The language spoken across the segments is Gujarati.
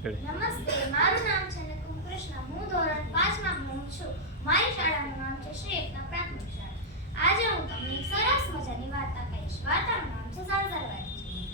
નમસ્તે, મારું નામ છે નકુમ કૃષ્ણ. હું ધોરણ 5 માં ભણું છું. મારી શાળાનું નામ છે શ્રી એકતા પ્રાથમિક શાળા. આજે હું તમને એક સરસ મજાની વાર્તા કહીશ. વાર્તાનું નામ છે ઝાંઝરવાળી.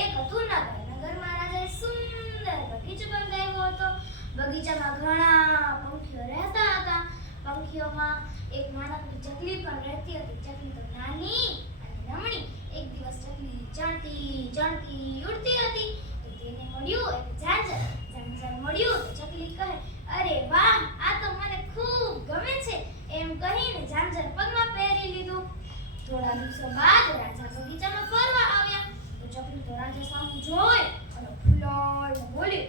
એક હતું નગર. નગરમાં રાજાએ સુંદર બગીચો બંધાવ્યો હતો. બગીચામાં ઘણા પંખીઓ રહેતા હતા. પંખીઓમાં એક નાનકડી ચકલી પણ રહેતી હતી. ચકલી તો નાની અને નમણી. એક દિવસ ચકલી ચણતી ઉડતી હતી. તેને મળ્યું એક ઝાંઝર મળ્યું તો ચકલી કહે, અરે વાહ, આ તો મને ખૂબ ગમે છે. એમ કહીને ઝાંઝર પગમાં પહેરી લીધું. થોડા દિવસો બાદ રાજા બગીચામાં ફરવા આવ્યા તો ચકલી તો રાજા સામે જોઈ અને ફૂલોને બોલી,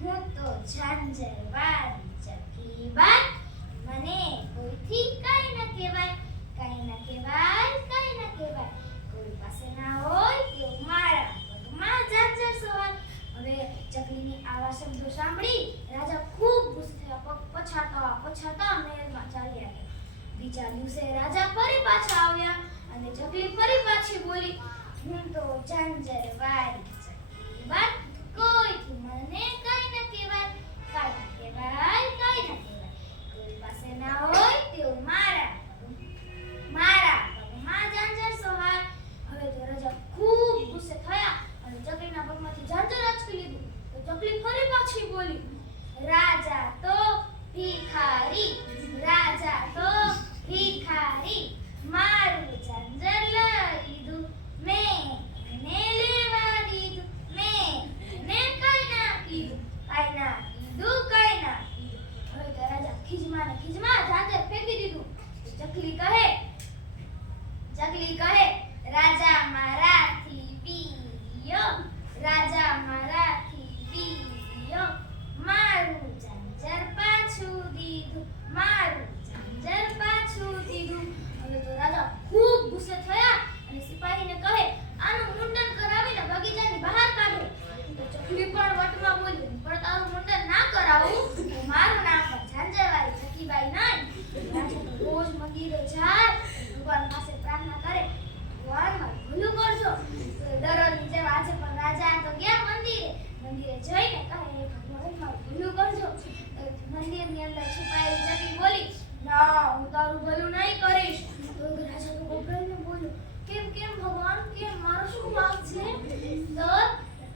હું તો ઝાંઝર વાળી ચકલી બાઈ, મને કોઈથી કાંઈ ન કહેવાય, કાંઈ ન કહેવાય, કાંઈ ન કહેવાય. કોઈ પાસે ના હોય તો મારા પગમાં ઝાંઝર સોહાય. હવે ચકલીની આવા શબ્દો સાંભળી રાજા ખૂબ ગુસ્સે થયા. પગ પછાડતા મહેલમાં ચાલ્યા ગયા. બીજા દિવસે રાજા ફરી પાછા આવ્યા અને ચકલી ફરી પાછી બોલી, હું તો ઝાંઝર વાળી ચકલી બાઈ, કોઈથી મને કાંઈ ન કહેવાય, કાંઈ ન કહેવાય, કાંઈ ન કહેવાય. કોઈ પાસે ના હોય તેઓ મારા પગમાં ઝાંઝર સોહાય. હવે તો રાજા ખૂબ ગુસ્સે થયા અને ચકલીના પગમાંથી ઝાંઝર આંચકી લીધું તો ચકલી ફરી પાછી બોલી, રાજા તો ભિખારી, રાજા તો ભિખારી, મારું ઝાંઝર લઈ લીધું, મેં એને લેવા દીધું, મેં એને કાંઈ ના કીધું, કાંઈ ના કીધું, કાંઈ ના કીધું. હવે તો રાજા ખીજમાં ઝાંઝર ફેંકી દીધું. ચકલી કહે, રાજા મારાથી પીયો, રાજા મારાથી પીયો, મારું ઝાંઝર પાછું દીધું, મારું ઝાંઝર પાછું દીધું. હવે તો રાજા ખૂબ ગુસ્સે થયા અને સિપાહીને કહે, આનું મુંડન કરાવીને બગીચાની બહાર કાઢો. તો ચકલી પણ વટમાં બોલી, પણ તારું મુંડન ના કરાવું તો મારું નામ પણ ઝાંઝરવાળી ચકલીબાઈ નહીં. રાજા તો રોજ મંદિરે જાય, ભગવાન પાસે પ્રાર્થના કરે, ભગવાન મારું ભલું કરજો. દરરોજની જેમ આજે પણ રાજા તો ગયા મંદિરે જઈને કહે, ભગવાન મારું ભલું કરજો. મંદિરની અંદર છુપાયેલી ચકલી બોલી, ના, હું તારું ભલું નહીં કરીશ. તો રાજા તો ગભરાઈને બોલ્યો, કેમ ભગવાન, કેમ, મારો શું વાંક છે? તો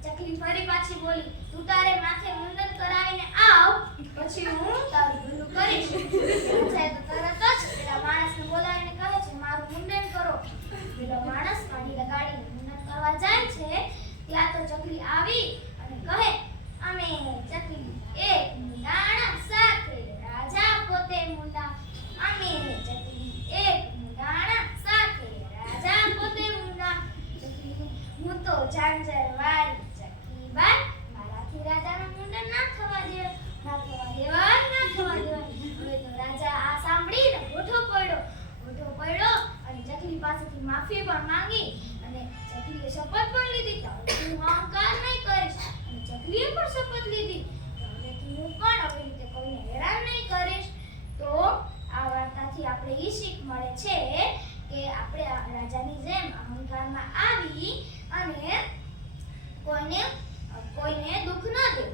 ચકલી ફરી પાછી બોલી, તું તારે માથે મુંડન કરાવીને આવ, પછી હું તારું ભલું કરીશ. રાજાએ તો તરત જ પેલા માણસને બોલાવીને કહે છે, મારું મુંડન કરો. પેલો માણસ કાઢી લગાડીને મુંડન કરવા જાય છે ત્યાં તો ચકલી આવી અને કહે, અમે ચકલી એક મુંડાણા સાથે રાજા પોતે મુંડા, અમે ચકલી એક મુંડાણા સાથે રાજા પોતે મુંડા. હું તો ઝાંઝર વાળી ચકલી બાઈ, મારાથી રાજાનું મુંડન ના થવા દેવાય. હવે તો રાજા આ સાંભળીને ગોઠો પડ્યો અને ચકલી પાસેથી માફી પણ માંગી અને ચકલીએ શપથ પણ લીધી કે હું અહંકાર નહીં કરીશ. અને ચકલીએ પણ શપથ લીધી કે હવેથી હું પણ આવી રીતે કોઈને હેરાન નહીં કરીશ. તો આ વાર્તાથી આપણે એ શીખ મળે છે કે આપણે રાજાની જેમ અહંકારમાં આવી અને કોઈને દુઃખ ન દેવું.